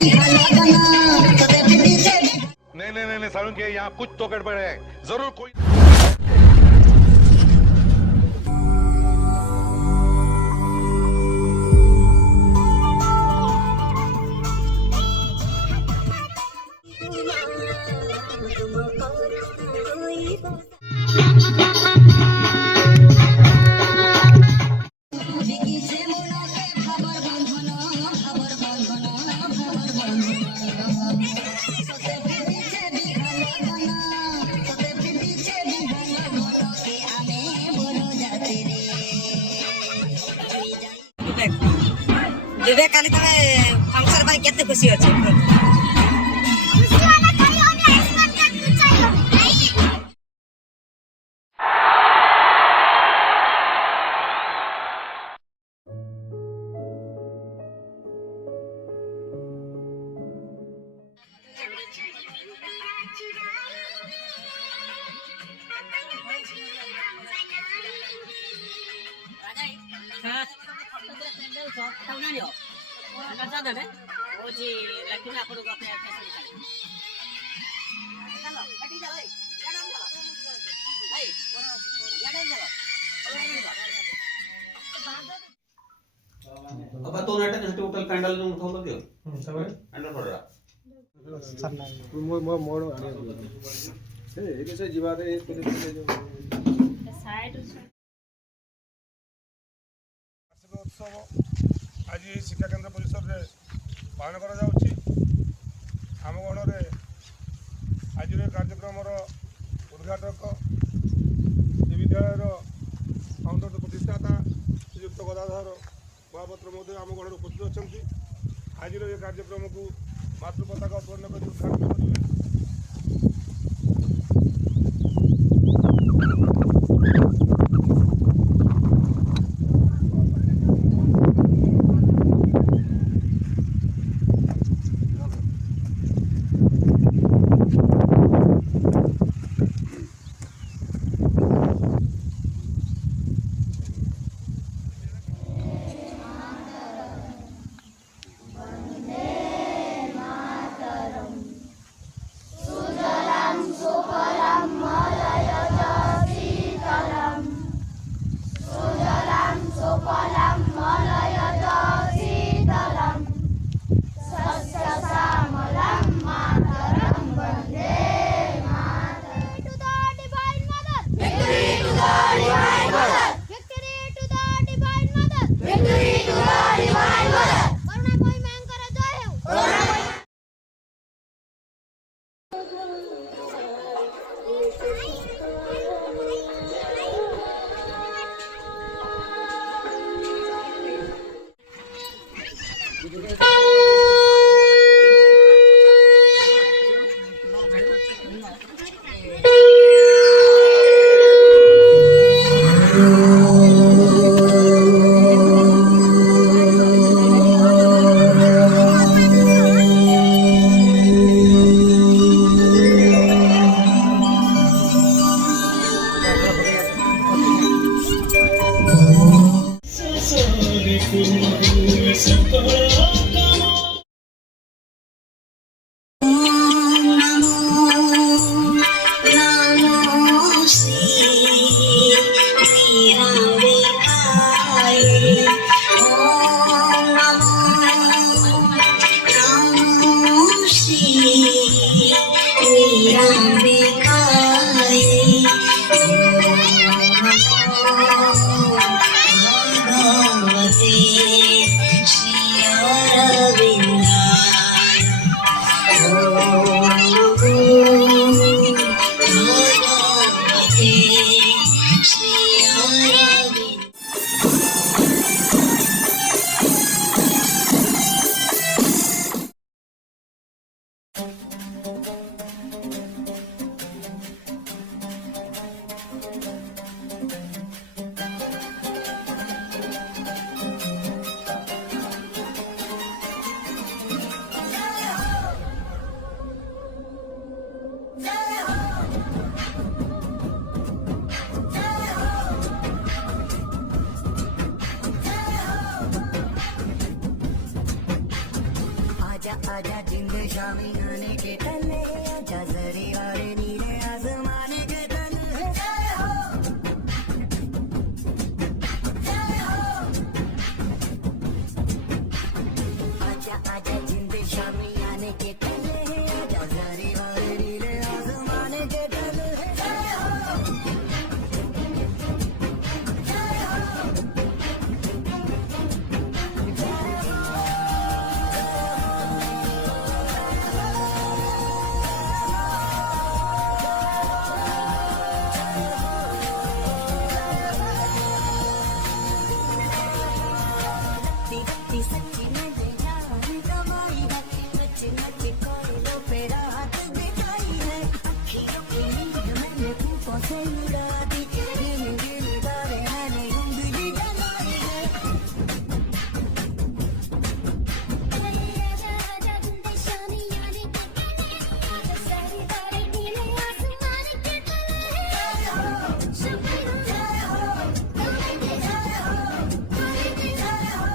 नहीं नहीं नहीं सारुण के यहाँ कुछ तो गड़बड़ है जरूर कोई विवेक काली तमे फंक्शन भाई केते खुशी अछि अब तो नेट जस्ट टोटल पैंडल जो उठाउलो दियो सबे पैंडल पड़रा मोर मोर आने ए एके से जीवारे जो साइड उत्सव आज शिक्षा केन्द्र परिसर में पालन करा जाउछि आम गण रे आज कार्यक्रम उद्घाटक विद्यालय फाउंडर प्रतिष्ठाता श्रीयुक्त गदाधर महापात्र महोदय आम गण उपस्थित अच्छा आज ये कार्यक्रम को मातृपताका उत्पन्न कर उद्घाटन करेंगे। आजा जिंद शामी आने के तले आजा जरी वाले नीले आसमाने के तले जय हो जय हो आजा आजा जिंद शामी आने के तले आजा जरी वाले नीले आसमाने के तले जय हो जय हो सच्ची सच्ची मैं जान कमाई है नच नच कोयलों पे रात बिताई है अखियों की नींद मैंने फूकों से उड़ा दी गिल गिल तारे मैंने उंगली जलाई है आजा आजा जिंद शामी आने के तले आजा सारी तारे नीले आसमान के तले जय हो शुक्र जय हो तुम्हें जय हो तुम्हें जय हो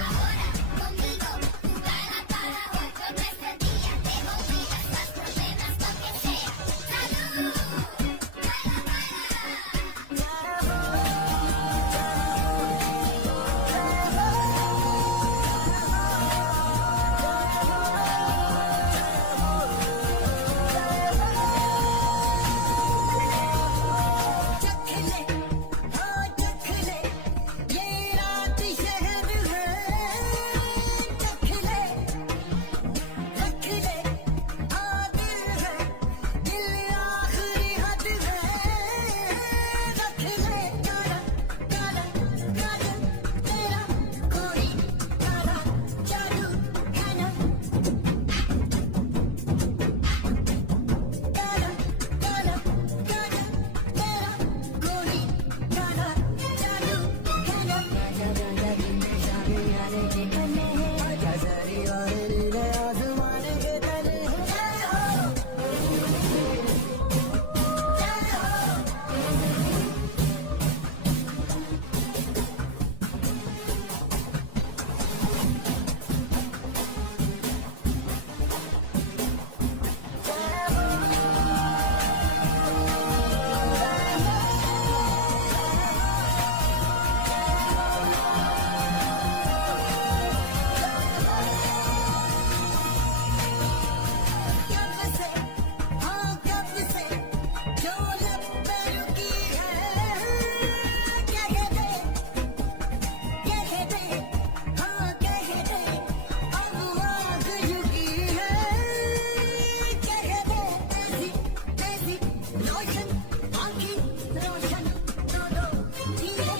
Conmigo, tú baila para hoy con este día. Te voy a las problemas, lo que sea. ¡Salud! ¡Baila, baila! चख ले हाँ चख ले ये रात शहर है चख ले रख ले हाँ दिल है दिल आखिरी हद है रख ले काला काला काला तेरा कोई काला जादू है ना काला काला काला तेरा कोई काला जादू है ना आजा आजा जिंद शामी आने के तले आजा जरी वाले नीले आसमान के तले जय हो जय हो कब से हाँ कब से जो लब पे रुकी है कह दे हाँ कह दे अब आग झुकी है कह दे ऐसी ऐसी रोशन आँखी रोशन दोनों चीजें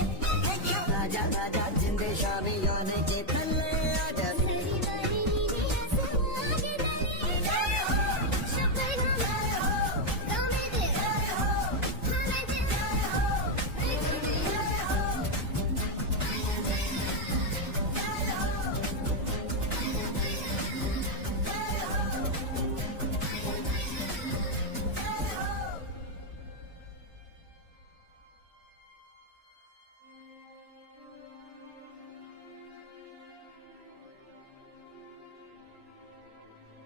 है क्यों आजा आजा जिंदे शामी आने के तले आजा सारी तारे नीले आसमान के तले जय हो शुक्र जय हो तुम्हें जय हो हमें जय हो जय हो बाला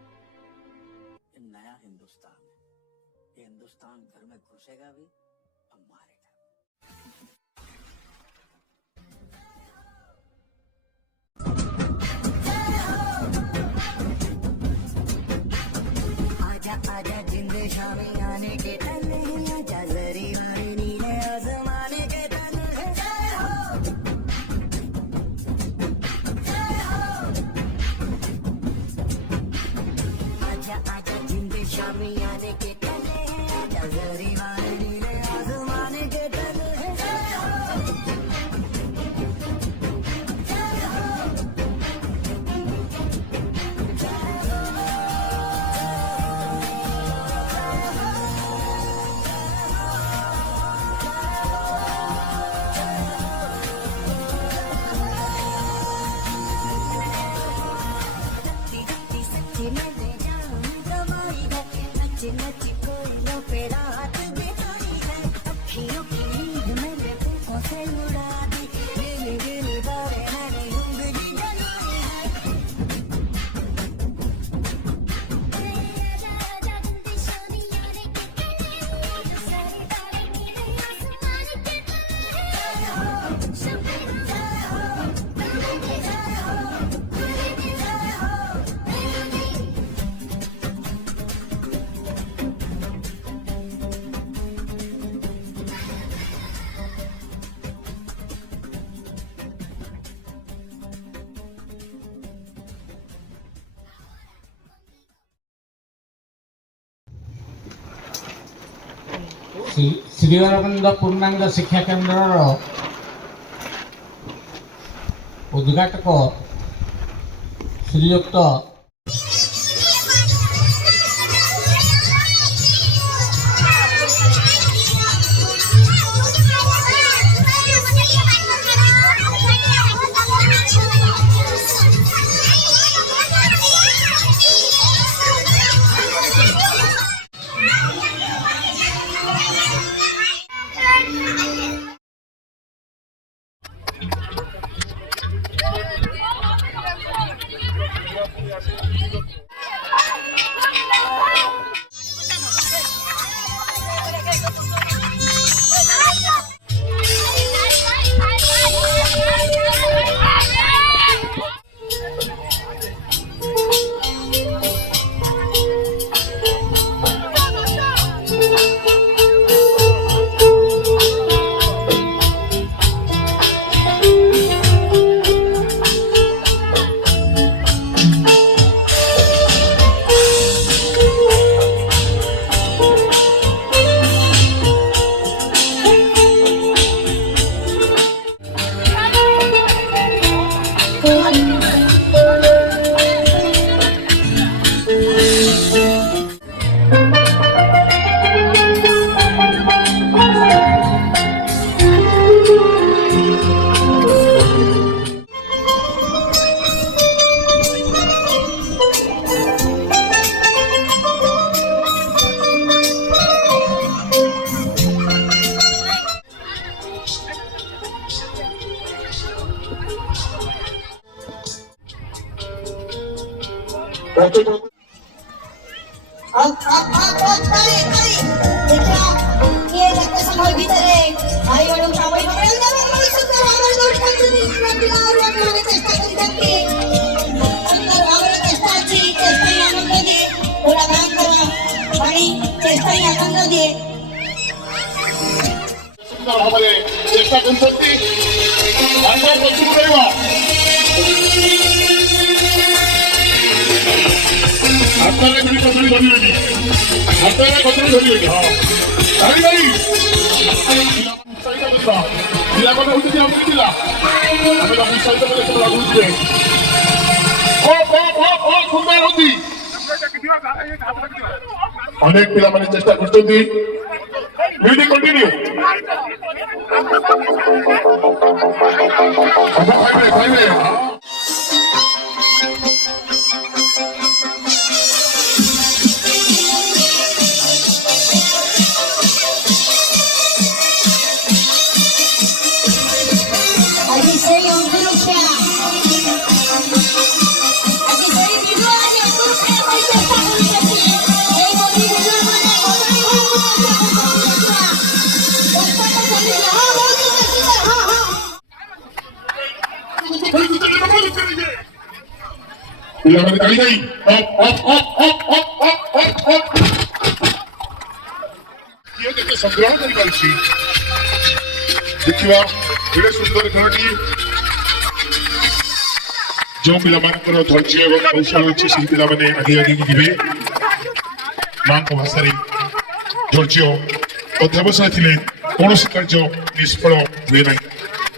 ये नया हिंदुस्तान है ये हिंदुस्तान घर में घुसेगा भी और मारेगा आजा आजा जिंद शामी आने के तले आजा जरी वाले नीले आसमाने के तले जय हो जय हो आजा आजा जिंद शामी आने के तले आजा जरी वाले नीले आसमाने के तले जय हो जय हो ଶ୍ରୀ ଅରବିନ୍ଦ ପୂର୍ଣ୍ଣାଙ୍ଗ ଶିକ୍ଷା କେନ୍ଦ୍ରର ଉଦ୍ଘାଟକ ଶ୍ରୀଯୁକ୍ତ ଭାବରେ ଚେଷ୍ଟା କରୁଛନ୍ତି ତାଙ୍କ ପଛକୁ ରହିବ ହାତରେ ଗୁଡ଼ି କଚୁରୀ ଧରିବେନି ହାତରେ କଚୁରୀ ଧରିବେନି ହଁ ଭାଇ ଭାଇ ପିଲାମାନେ ହଉଛନ୍ତି ଆମ ପିଲା ଆମେ ତାଙ୍କୁ ଉତ୍ସାହିତ କଲେ ସବୁ ଲାଗୁଥିବେ ସୁନ୍ଦର ହଉଛି ଅନେକ ପିଲାମାନେ ଚେଷ୍ଟା କରୁଛନ୍ତି ମ୍ୟୁଜିକ୍ କଣ୍ଟିନ୍ୟୁ ଖାଇବେ ପିଲାମାନେ କାଲି ଯାଇ କିଏ କେତେ ସଂଗ୍ରହ କରିପାରୁଛି ଦେଖିବା ଏଡ଼େ ସୁନ୍ଦର ଖେଳଟି ଯେଉଁ ପିଲାମାନଙ୍କର ଧୈର୍ଯ୍ୟ ଏବଂ କୌଶଳ ଅଛି ସେହି ପିଲାମାନେ ଆଗେଇ ଆଗେଇକି ଯିବେ ମାଙ୍କ ଭାଷାରେ ଧୈର୍ଯ୍ୟ ଅଧ୍ୟାବସାୟ ଥିଲେ କୌଣସି କାର୍ଯ୍ୟ ନିଷ୍ଫଳ ହୁଏ ନାହିଁ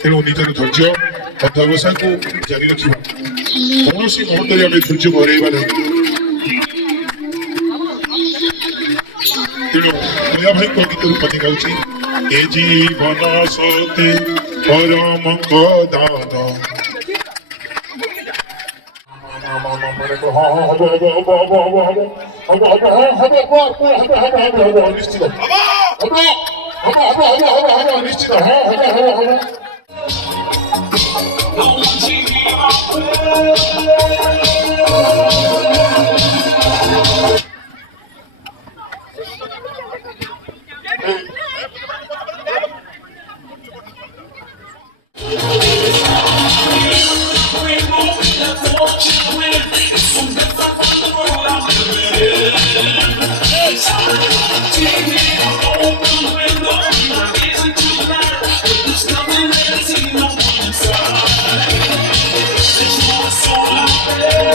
ତେଣୁ ନିଜର ଧୈର୍ଯ୍ୟ ଅଧ୍ୟାବସାୟକୁ ଜାରି ରଖିବା କୌଣସି ମୁହୂର୍ତ୍ତରେ ଆମେ ଧୈର୍ଯ୍ୟ ହରାଇବା ନାହିଁ ତେଣୁ ପ୍ରିୟା ଭାଇଙ୍କ ଗୀତରୁ ପନି ଗାଉଛି ଏ ଜୀବନ ସତେ ପରମଙ୍କ ଦାନ ନିଶ୍ଚିତ ନିଶ୍ଚିତ It's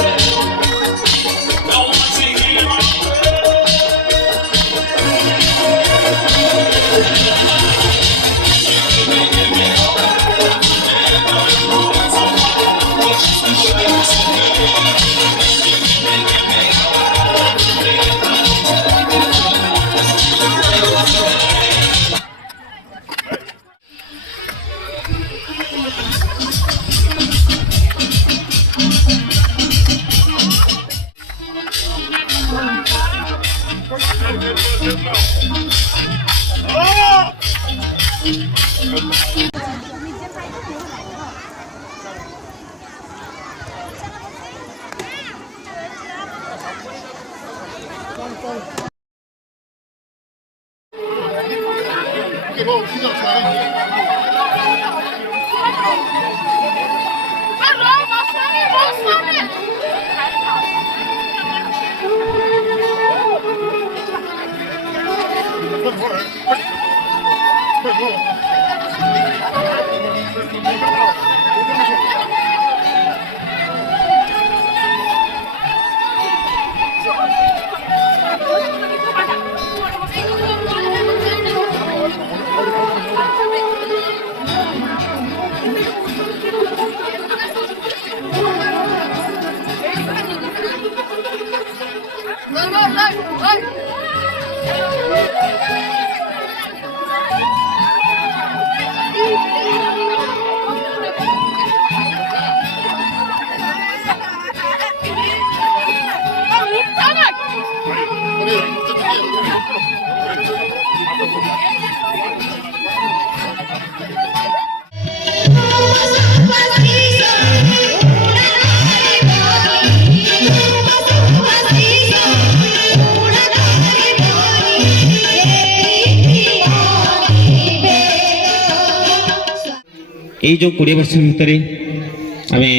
এই যে 20 ବର୍ଷ ଭିତରେ ଆମେ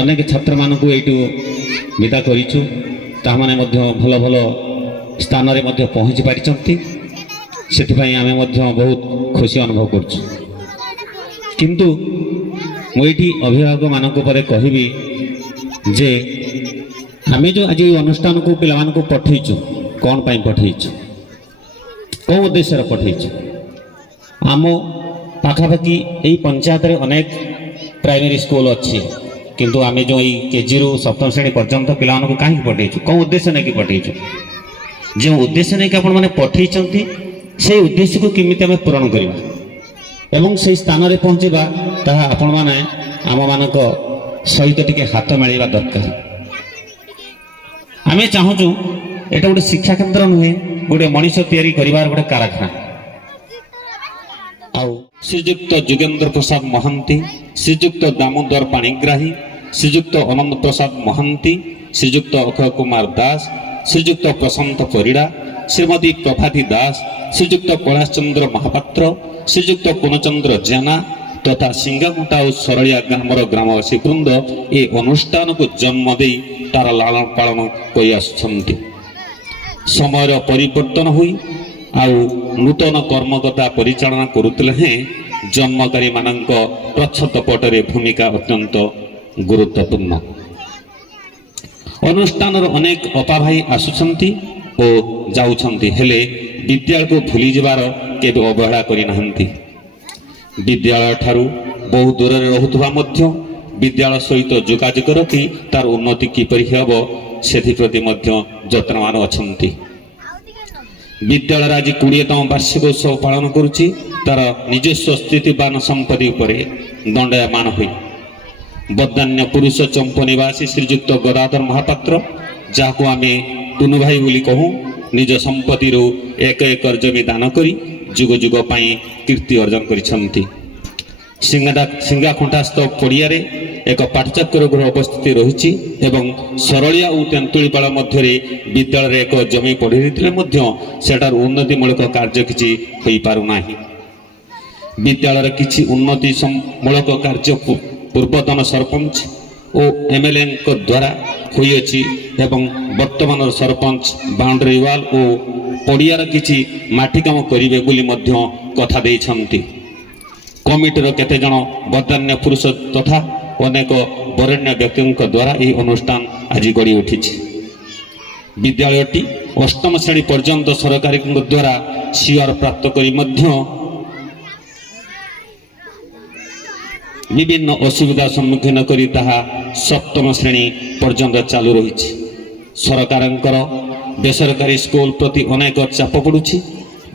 ଅନେକ ଛାତ୍ରମାନଙ୍କୁ ଏଇଠୁ ବିଦା କରିଛୁ। ତାମାନେ ମଧ୍ୟ ଭଲ ଭଲ ସ୍ଥାନରେ ମଧ୍ୟ ପହଞ୍ଚି ପାରିଛନ୍ତି। ସେଥିପାଇଁ ଆମେ ମଧ୍ୟ ବହୁତ ଖୁସି ଅନୁଭବ କରୁଛୁ। କିନ୍ତୁ ମୁଁ ଏଇଠି ଅଭିଭାବକମାନଙ୍କ ଉପରେ କହିବି ଯେ ଆମେ ଯେଉଁ ଆଜି ଏହି ଅନୁଷ୍ଠାନକୁ ପିଲାମାନଙ୍କୁ ପଠେଇଛୁ, କ'ଣ ପାଇଁ ପଠେଇଛୁ, କେଉଁ ଉଦ୍ଦେଶ୍ୟରେ ପଠେଇଛୁ? ଆମ ପାଖାପାଖି ଏହି ପଞ୍ଚାୟତରେ ଅନେକ ପ୍ରାଇମେରୀ ସ୍କୁଲ ଅଛି, କିନ୍ତୁ ଆମେ ଯେଉଁ ଏଇ କେଜିରୁ ସପ୍ତମ ଶ୍ରେଣୀ ପର୍ଯ୍ୟନ୍ତ ପିଲାମାନଙ୍କୁ କାହିଁକି ପଠେଇଛୁ, କେଉଁ ଉଦ୍ଦେଶ୍ୟ ନେଇକି ପଠେଇଛୁ? ଯେଉଁ ଉଦ୍ଦେଶ୍ୟ ନେଇକି ଆପଣମାନେ ପଠେଇଛନ୍ତି ସେହି ଉଦ୍ଦେଶ୍ୟକୁ କେମିତି ଆମେ ପୂରଣ କରିବା ଏବଂ ସେହି ସ୍ଥାନରେ ପହଞ୍ଚିବା, ତାହା ଆପଣମାନେ ଆମମାନଙ୍କ ସହିତ ଟିକେ ହାତ ମିଳାଇବା ଦରକାର। ଆମେ ଚାହୁଁଛୁ ଏଇଟା ଗୋଟେ ଶିକ୍ଷା କେନ୍ଦ୍ର ନୁହେଁ, ଗୋଟେ ମଣିଷ ତିଆରି କରିବାର ଗୋଟେ କାରଖାନା। ଆଉ ଶ୍ରୀଯୁକ୍ତ ଯୋଗେନ୍ଦ୍ର ପ୍ରସାଦ ମହାନ୍ତି, ଶ୍ରୀଯୁକ୍ତ ଦାମୋଦର ପାଣିଗ୍ରାହୀ, ଶ୍ରୀଯୁକ୍ତ ଅନନ୍ତ ପ୍ରସାଦ ମହାନ୍ତି, ଶ୍ରୀଯୁକ୍ତ ଅକ୍ଷୟ କୁମାର ଦାସ, ଶ୍ରୀଯୁକ୍ତ ପ୍ରଶାନ୍ତ ପରିଡ଼ା, ଶ୍ରୀମତୀ ପ୍ରଭାତୀ ଦାସ, ଶ୍ରୀଯୁକ୍ତ କୈଳାସ ଚନ୍ଦ୍ର ମହାପାତ୍ର, ଶ୍ରୀଯୁକ୍ତ ପୂର୍ଣ୍ଣଚନ୍ଦ୍ର ଜେନା ତଥା ସିଙ୍ଗାଗୁଣ୍ଟା ଓ ସରଳିଆ ଗ୍ରାମର ଗ୍ରାମବାସୀ ବୃନ୍ଦ ଏ ଅନୁଷ୍ଠାନକୁ ଜନ୍ମ ଦେଇ ତାର ଲାଳନ ପାଳନ କରି ଆସୁଛନ୍ତି। ସମୟର ପରିବର୍ତ୍ତନ ହୋଇ ଆଉ ନୂତନ କର୍ମକର୍ତ୍ତା ପରିଚାଳନା କରୁଥିଲେ ହେଁ ଜନ୍ମକାରୀମାନଙ୍କ ପ୍ରଚ୍ଛଦ ପଟରେ ଭୂମିକା ଅତ୍ୟନ୍ତ ଗୁରୁତ୍ୱପୂର୍ଣ୍ଣ। ଅନୁଷ୍ଠାନର ଅନେକ ଅପା ଭାଇ ଆସୁଛନ୍ତି ଓ ଯାଉଛନ୍ତି, ହେଲେ ବିଦ୍ୟାଳୟକୁ ଭୁଲିଯିବାର କେବେ ଅବହେଳା କରିନାହାନ୍ତି। ବିଦ୍ୟାଳୟ ଠାରୁ ବହୁ ଦୂରରେ ରହୁଥିବା ମଧ୍ୟ ବିଦ୍ୟାଳୟ ସହିତ ଯୋଗାଯୋଗ ରଖି ତାର ଉନ୍ନତି କିପରି ହେବ ସେଥିପ୍ରତି ମଧ୍ୟ ଯତ୍ନବାନ ଅଛନ୍ତି। ବିଦ୍ୟାଳୟର ଆଜି 20ତମ ବାର୍ଷିକ ଉତ୍ସବ ପାଳନ କରୁଛି ତାର ନିଜସ୍ୱ ସ୍ଥିତିବାନ ସମ୍ପତ୍ତି ଉପରେ ଦଣ୍ଡାୟମାନ ହୋଇ। ବଦାନ୍ୟ ପୁରୁଷ ଚମ୍ପ ନିବାସୀ ଶ୍ରୀଯୁକ୍ତ ଗଦାଧର ମହାପାତ୍ର, ଯାହାକୁ ଆମେ ଟୁନୁ ଭାଇ ବୋଲି କହୁ, ନିଜ ସମ୍ପତ୍ତିରୁ 1 ଏକର ଜମି ଦାନ କରି ଯୁଗ ଯୁଗ ପାଇଁ କୀର୍ତ୍ତି ଅର୍ଜନ କରିଛନ୍ତି। ସିଙ୍ଗାଖୁଣ୍ଟାସ୍ଥ ପଡ଼ିଆରେ ଏକ ପାଠଚକ୍ର ଗୃହ ଅବସ୍ଥିତ ରହିଛି ଏବଂ ସରଳିଆ ଓ ତେନ୍ତୁଳିପାଳ ମଧ୍ୟରେ ବିଦ୍ୟାଳୟରେ ଏକ ଜମି ପଡ଼ି ରହିଥିଲେ ମଧ୍ୟ ସେଠାରୁ ଉନ୍ନତିମୂଳକ କାର୍ଯ୍ୟ କିଛି ହୋଇପାରୁନାହିଁ। ବିଦ୍ୟାଳୟର କିଛି ଉନ୍ନତି ମୂଳକ କାର୍ଯ୍ୟ ପୂର୍ବତନ ସରପଞ୍ଚ ଓ MLAଙ୍କ ଦ୍ୱାରା ହୋଇଅଛି ଏବଂ ବର୍ତ୍ତମାନର ସରପଞ୍ଚ ବାଉଣ୍ଡରୀ ୱାଲ୍ ଓ ପଡ଼ିଆର କିଛି ମାଟି କାମ କରିବେ ବୋଲି ମଧ୍ୟ କଥା ଦେଇଛନ୍ତି। କମିଟିର କେତେଜଣ ବଦାନ୍ୟ ପୁରୁଷ ତଥା ଅନେକ ବରେଣ୍ୟ ବ୍ୟକ୍ତିଙ୍କ ଦ୍ୱାରା ଏହି ଅନୁଷ୍ଠାନ ଆଜି ଗଢ଼ି ଉଠିଛି। ବିଦ୍ୟାଳୟଟି 8ମ ଶ୍ରେଣୀ ପର୍ଯ୍ୟନ୍ତ ସରକାରୀଙ୍କ ଦ୍ୱାରା CR ପ୍ରାପ୍ତ କରି ମଧ୍ୟ ବିଭିନ୍ନ ଅସୁବିଧା ସମ୍ମୁଖୀନ କରି ତାହା 7ମ ଶ୍ରେଣୀ ପର୍ଯ୍ୟନ୍ତ ଚାଲୁ ରହିଛି। ସରକାରଙ୍କର ବେସରକାରୀ ସ୍କୁଲ ପ୍ରତି ଅନେକ ଚାପ ପଡ଼ୁଛି।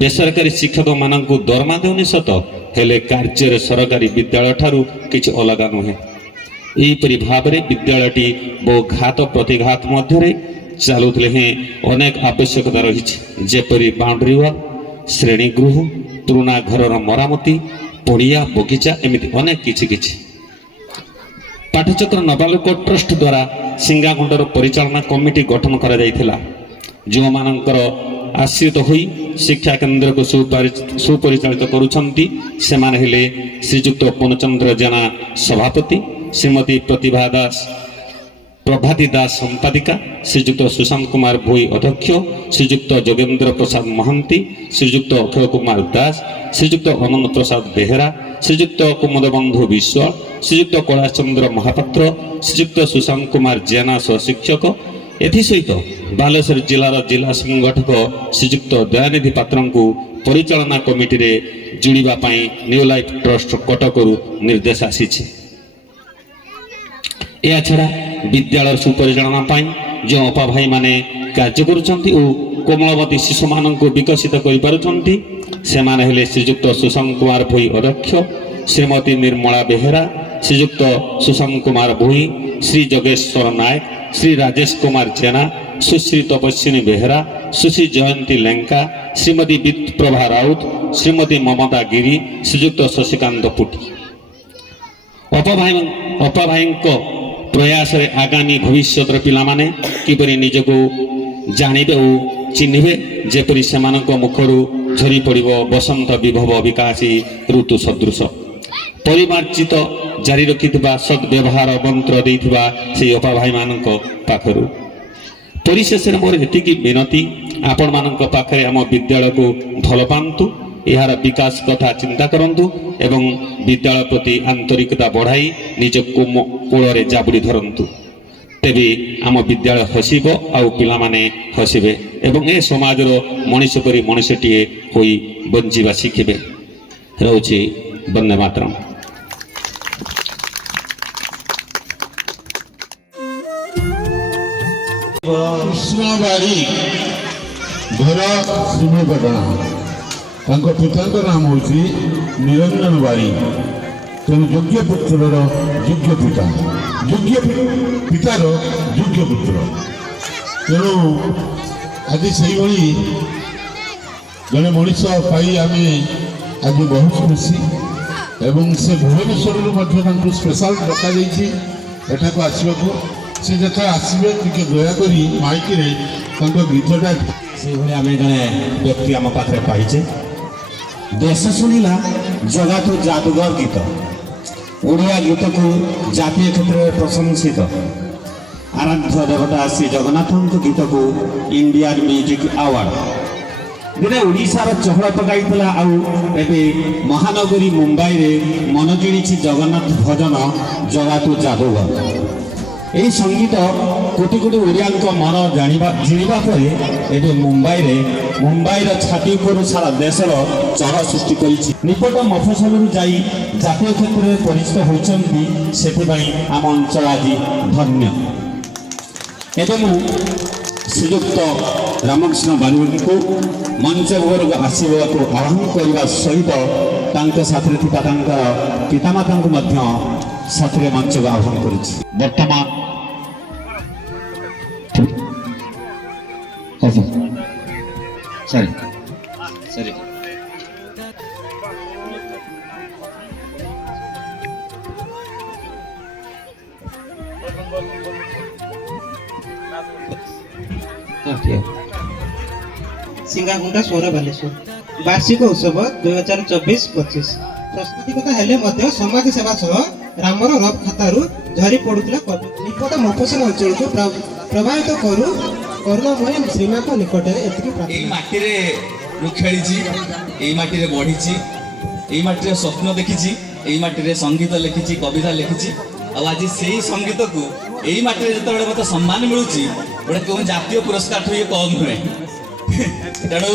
ବେସରକାରୀ ଶିକ୍ଷକମାନଙ୍କୁ ଦରମା ଦେଉନି ସତ, ହେଲେ କାର୍ଯ୍ୟରେ ସରକାରୀ ବିଦ୍ୟାଳୟ ଠାରୁ କିଛି ଅଲଗା ନୁହେଁ। ଏହିପରି ଭାବରେ ବିଦ୍ୟାଳୟଟି ବହୁ ଘାତ ପ୍ରତିଘାତ ମଧ୍ୟରେ ଚାଲୁଥିଲେ ହେଁ ଅନେକ ଆବଶ୍ୟକତା ରହିଛି, ଯେପରି ବାଉଣ୍ଡରୀ ୱାଲ୍, ଶ୍ରେଣୀଗୃହ, ପୁରୁଣା ଘରର ମରାମତି, ପଡ଼ିଆ, ବଗିଚା, ଏମିତି ଅନେକ କିଛି। ପାଠଚକ୍ର ନବାଳକ ଟ୍ରଷ୍ଟ ଦ୍ୱାରା ସିଙ୍ଗାଗୁଣ୍ଡର ପରିଚାଳନା କମିଟି ଗଠନ କରାଯାଇଥିଲା, ଯେଉଁମାନଙ୍କର ଆଶ୍ରିତ ହୋଇ ଶିକ୍ଷା କେନ୍ଦ୍ରକୁ ସୁପରିଚାଳିତ କରୁଛନ୍ତି ସେମାନେ ହେଲେ ଶ୍ରୀଯୁକ୍ତ ପୂର୍ଣ୍ଣଚନ୍ଦ୍ର ଜେନା ସଭାପତି, ଶ୍ରୀମତୀ ପ୍ରଭାତୀ ଦାସ ସମ୍ପାଦିକା, ଶ୍ରୀଯୁକ୍ତ ସୁଶାନ୍ତ କୁମାର ଭୋଇ ଅଧ୍ୟକ୍ଷ, ଶ୍ରୀଯୁକ୍ତ ଯୋଗେନ୍ଦ୍ର ପ୍ରସାଦ ମହାନ୍ତି, ଶ୍ରୀଯୁକ୍ତ ଅକ୍ଷୟ କୁମାର ଦାସ, ଶ୍ରୀଯୁକ୍ତ ଅନନ୍ତ ପ୍ରସାଦ ବେହେରା, ଶ୍ରୀଯୁକ୍ତ କୁମୁଦବନ୍ଧୁ ବିଶ୍ୱାଳ, ଶ୍ରୀଯୁକ୍ତ କୈଳାସ ଚନ୍ଦ୍ର ମହାପାତ୍ର, ଶ୍ରୀଯୁକ୍ତ ସୁଶାନ୍ତ କୁମାର ଜେନା ସହଶିକ୍ଷକ। ଏଥିସହିତ ବାଲେଶ୍ୱର ଜିଲ୍ଲାର ଜିଲ୍ଲା ସଂଗଠକ ଶ୍ରୀଯୁକ୍ତ ଦୟାନିଧି ପାତ୍ରଙ୍କୁ ପରିଚାଳନା କମିଟିରେ ଯୋଡ଼ିବା ପାଇଁ ନ୍ୟୁ ଲାଇଫ୍ ଟ୍ରଷ୍ଟ କଟକରୁ ନିର୍ଦ୍ଦେଶ ଆସିଛି। ଏହାଛଡ଼ା ବିଦ୍ୟାଳୟ ସୁପରିଚାଳନା ପାଇଁ ଯେଉଁ ଅପା ଭାଇମାନେ କାର୍ଯ୍ୟ କରୁଛନ୍ତି ଓ କୋମଳବତୀ ଶିଶୁମାନଙ୍କୁ ବିକଶିତ କରିପାରୁଛନ୍ତି ସେମାନେ ହେଲେ ଶ୍ରୀଯୁକ୍ତ ସୁଶାନ୍ତ କୁମାର ଭୋଇ ଅଧ୍ୟକ୍ଷ, ଶ୍ରୀମତୀ ନିର୍ମଳା ବେହେରା, ଶ୍ରୀଯୁକ୍ତ ସୁଶାନ୍ତ କୁମାର ଭୋଇ, ଶ୍ରୀ ଯୋଗେଶ୍ୱର ନାୟକ, ଶ୍ରୀ ରାଜେଶ କୁମାର ଜେନା, ସୁଶ୍ରୀ ତପସ୍ୱିନୀ ବେହେରା, ସୁଶ୍ରୀ ଜୟନ୍ତୀ ଲେଙ୍କା, ଶ୍ରୀମତୀ ବିତ୍ପ୍ରଭା ରାଉତ, ଶ୍ରୀମତୀ ମମତା ଗିରି, ଶ୍ରୀଯୁକ୍ତ ଶଶିକାନ୍ତ ପୁଟି। ଅପା ଭାଇଙ୍କ ପ୍ରୟାସରେ ଆଗାମୀ ଭବିଷ୍ୟତର ପିଲାମାନେ କିପରି ନିଜକୁ ଜାଣିବେ ଓ ଚିହ୍ନିବେ, ଯେପରି ସେମାନଙ୍କ ମୁଖରୁ ଝରି ପଡ଼ିବ ବସନ୍ତ ବିଭବ ବିକାଶୀ ଋତୁ ସଦୃଶ। ପରିମାର୍ଜିତ ଜାରି ରଖିଥିବା ସଦ୍ବ୍ୟବହାର ମନ୍ତ୍ର ଦେଇଥିବା ସେହି ଅପା ଭାଇମାନଙ୍କ ପାଖରୁ। ପରିଶେଷରେ ମୋର ଏତିକି ବିନତି, ଆପଣମାନଙ୍କ ପାଖରେ ଆମ ବିଦ୍ୟାଳୟକୁ ଭଲ ପାଆନ୍ତୁ, ଏହାର ବିକାଶ କଥା ଚିନ୍ତା କରନ୍ତୁ ଏବଂ ବିଦ୍ୟାଳୟ ପ୍ରତି ଆନ୍ତରିକତା ବଢ଼ାଇ ନିଜ କୋଳରେ ଜାବୁଡ଼ି ଧରନ୍ତୁ। ତେବେ ଆମ ବିଦ୍ୟାଳୟ ହସିବ ଆଉ ପିଲାମାନେ ହସିବେ ଏବଂ ଏ ସମାଜର ମଣିଷ ପରି ମଣିଷଟିଏ ହୋଇ ବଞ୍ଚିବା ଶିଖିବେ। ରହୁଛି, ବନ୍ଦେ ମାତରମ୍। କୃଷ୍ଣ ବାରିକ ଘର ଶ୍ରୀମପଟଣା, ତାଙ୍କ ପିତାଙ୍କ ନାମ ହେଉଛି ନିରଞ୍ଜନ ବାରିକ। ତେଣୁ ଯୋଗ୍ୟ ପୁତ୍ରର ଯୋଗ୍ୟ ପିତା, ପିତାର ଯୋଗ୍ୟ ପୁତ୍ର। ତେଣୁ ଆଜି ସେଇଭଳି ଜଣେ ମଣିଷ ପାଇ ଆମେ ଆଜି ବହୁତ ଖୁସି ଏବଂ ସେ ଭୁବନେଶ୍ୱରରୁ ମଧ୍ୟ ତାଙ୍କୁ ସ୍ପେଶାଲ ଡକାଯାଇଛି ଏଠାକୁ ଆସିବାକୁ। ସେ ଯେତେବେଳେ ଆସିବେ ଟିକେ ଦୟାକରି ମାଇକରେ ତାଙ୍କ ଗୀତଟା। ସେଇଭଳି ଆମେ ଜଣେ ବ୍ୟକ୍ତି ଆମ ପାଖରେ ପାଇଛେ। ଦେଶ ଶୁଣିଲା ଜଗାଠୁ ଯାଦୁଗର ଗୀତ, ଓଡ଼ିଆ ଗୀତକୁ ଜାତୀୟ କ୍ଷେତ୍ରରେ ପ୍ରଶଂସିତ। ଆରାଧ୍ୟ ଦେବତା ଶ୍ରୀ ଜଗନ୍ନାଥଙ୍କ ଗୀତକୁ ଇଣ୍ଡିଆନ୍ ମ୍ୟୁଜିକ୍ ଆୱାର୍ଡ ଦିନେ ଓଡ଼ିଶାର ଚହଳ ପକାଇଥିଲା। ଆଉ ଏବେ ମହାନଗରୀ ମୁମ୍ବାଇରେ ମନ କିଣିଛି ଜଗନ୍ନାଥ ଭଜନ ଜଗାଠୁ ଯାଦୁଗର। ଏହି ସଙ୍ଗୀତ କୋଟି କୋଟି ଓଡ଼ିଆଙ୍କ ମନ ଜିଣିବା ପରେ ଏବେ ମୁମ୍ବାଇର ଛାତି ଉପରୁ ସାରା ଦେଶର ଚହଳ ସୃଷ୍ଟି କରିଛି। ନିକଟ ମଫସଲରୁ ଯାଇ ଜାତୀୟ କ୍ଷେତ୍ରରେ ପରିଚିତ ହୋଇଛନ୍ତି, ସେଥିପାଇଁ ଆମ ଅଞ୍ଚଳ ଆଜି ଧନ୍ୟ। ଏବେ ମୁଁ ଶ୍ରୀଯୁକ୍ତ ରାମକୃଷ୍ଣ ବାରିକଙ୍କୁ ମଞ୍ଚ ଉପରକୁ ଆସିବାକୁ ଆହ୍ୱାନ କରିବା ସହିତ ତାଙ୍କ ସାଥିରେ ଥିବା ତାଙ୍କର ପିତାମାତାଙ୍କୁ ମଧ୍ୟ ସାଥିରେ ମଞ୍ଚକୁ ଆହ୍ୱାନ କରୁଛି। ବର୍ତ୍ତମାନ ସରି ସିଙ୍ଗାଗୁଣ୍ଡା ସୌର ବାଲେଶ୍ୱର ବାର୍ଷିକ ଉତ୍ସବ 2024-25 ସାଂସ୍କୃତିକତା ହେଲେ ମଧ୍ୟ ସମାଜ ସେବା ସହ ରାମର ରବ ଖାତାରୁ ଝରି ପଡୁଥିଲା ନିକଟ ମଫସଲ ଅଞ୍ଚଳକୁ ପ୍ରଭାବିତ କରୁଣାମୟ ଶ୍ରୀମାଙ୍କ ନିକଟରେ ଏତିକି ଏଇ ମାଟିରେ ମୁଁ ଖେଳିଛି, ଏଇ ମାଟିରେ ବଢ଼ିଛି, ଏଇ ମାଟିରେ ସ୍ୱପ୍ନ ଦେଖିଛି, ଏଇ ମାଟିରେ ସଙ୍ଗୀତ ଲେଖିଛି, କବିତା ଲେଖିଛି। ଆଉ ଆଜି ସେଇ ସଙ୍ଗୀତକୁ ଏଇ ମାଟିରେ ଯେତେବେଳେ ମୋତେ ସମ୍ମାନ ମିଳୁଛି, ଗୋଟେ କେଉଁ ଜାତୀୟ ପୁରସ୍କାରଠୁ ଇଏ କମ୍ ନୁହେଁ। ତେଣୁ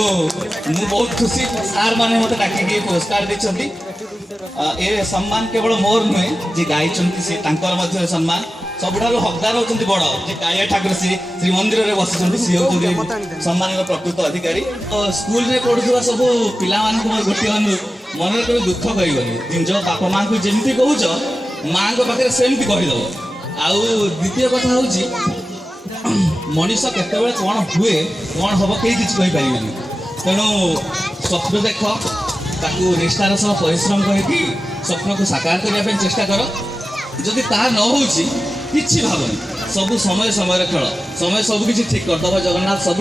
ମୁଁ ବହୁତ ଖୁସି, ସାର୍ ମାନେ ମୋତେ ଡାକିକି ପୁରସ୍କାର ଦେଇଛନ୍ତି। ଏ ସମ୍ମାନ କେବଳ ମୋର ନୁହେଁ, ଯିଏ ଗାଇଛନ୍ତି ସେ ତାଙ୍କର ମଧ୍ୟ ସମ୍ମାନ। ସବୁଠାରୁ ହକଦାର ହେଉଛନ୍ତି ବଡ଼, ଯେ କାଳିଆ ଠାକୁର ଶ୍ରୀମନ୍ଦିରରେ ବସିଛନ୍ତି, ସିଏ ହେଉଛନ୍ତି ସମ୍ମାନର ପ୍ରକୃତ ଅଧିକାରୀ। ସ୍କୁଲରେ ପଢ଼ୁଥିବା ସବୁ ପିଲାମାନଙ୍କୁ ମୋର ଗୋଟିଏ ମନରେ କେବେ ଦୁଃଖ କରିବନି। ନିଜ ବାପା ମାଆଙ୍କୁ ଯେମିତି କହୁଛ ମାଆଙ୍କ ପାଖରେ ସେମିତି କହିଦେବ। ଆଉ ଦ୍ୱିତୀୟ କଥା ହେଉଛି ମଣିଷ କେତେବେଳେ କ'ଣ ହୁଏ କ'ଣ ହେବ କେହି କିଛି କହିପାରିବେନି। ତେଣୁ ସ୍ୱପ୍ନ ଦେଖ, ତାକୁ ନିଷ୍ଠାର ସହ ପରିଶ୍ରମ କରିକି ସ୍ୱପ୍ନକୁ ସାକାର କରିବା ପାଇଁ ଚେଷ୍ଟା କର। ଯଦି ତାହା ନ ହେଉଛି କିଛି ଭାବନି, ସବୁ ସମୟ ସମୟର ଖେଳ, ସମୟ ସବୁ କିଛି ଠିକ୍ କରିଦେବ। ଜଗନ୍ନାଥ ସବୁ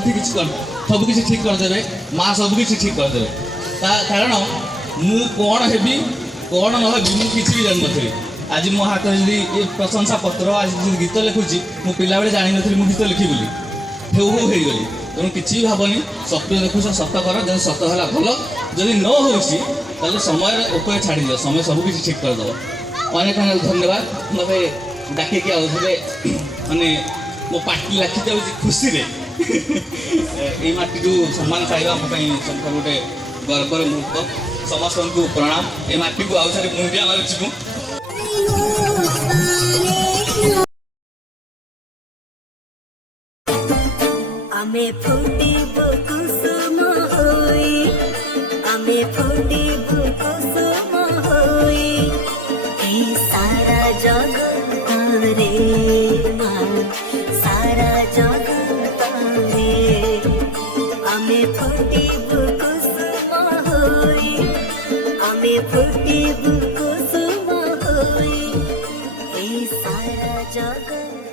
କିଛି ଠିକ୍ କରିଦେବେ, ମା ସବୁ କିଛି ଠିକ୍ କରିଦେବେ। କାରଣ ମୁଁ କ'ଣ ହେବି କ'ଣ ନ ହେବି ମୁଁ କିଛି ବି ଜାଣିନଥିଲି। ଆଜି ମୋ ହାତରେ ଯଦି ଏ ପ୍ରଶଂସା ପତ୍ର, ଆଜି ଯଦି ଗୀତ ଲେଖୁଛି, ମୁଁ ପିଲାବେଳେ ଜାଣିନଥିଲି ମୁଁ ଗୀତ ଲେଖିବି ବୋଲି, ହେଉ ହେଇଗଲି। ତେଣୁ କିଛି ବି ଭାବନି, ସ୍ୱପ୍ନ ଦେଖୁଛ ସତ କର, ଯଦି ସତ ହେଲା ଭଲ, ଯଦି ନ ହେଉଛି ତାହେଲେ ସମୟର ଉପରେ ଛାଡ଼ିଦିଅ, ସମୟ ସବୁ କିଛି ଠିକ୍ କରିଦେବ। ଅନେକ ଅନେକ ଧନ୍ୟବାଦ ମୋତେ ଡାକିକି ଆଉଥିଲେ, ମାନେ ମୋ ପାଟି ଲାଖି ଯାଉଛି ଖୁସିରେ। ଏଇ ମାଟିକୁ ସମ୍ମାନ ପାଇବା ଆମ ପାଇଁ ସବୁଠାରୁ ଗୋଟେ ଗର୍ବର ମୁହୂର୍ତ୍ତ। ସମସ୍ତଙ୍କୁ ପ୍ରଣାମ। ଏ ମାଟିକୁ ଆଉ ଥରେ ମୁଣ୍ଡିଆ ମାରୁଛି ମୁଁ। ଆମେ ଫୁଟିବୁ କୁସୁମ ହୋଇ, ଆମେ ଫୁଟିବୁ କୁସୁମ ହୋଇ, ଏ ସାରା ଜଗତରେ ମା, ସାରା ଜଗତରେ ଆମେ ଫୁଟିବୁ କୁସୁମ ହୋଇ, ଆମେ ଫୁଟିବୁ କୁସୁମ ହୋଇ, ଏ ସାରା ଜଗତ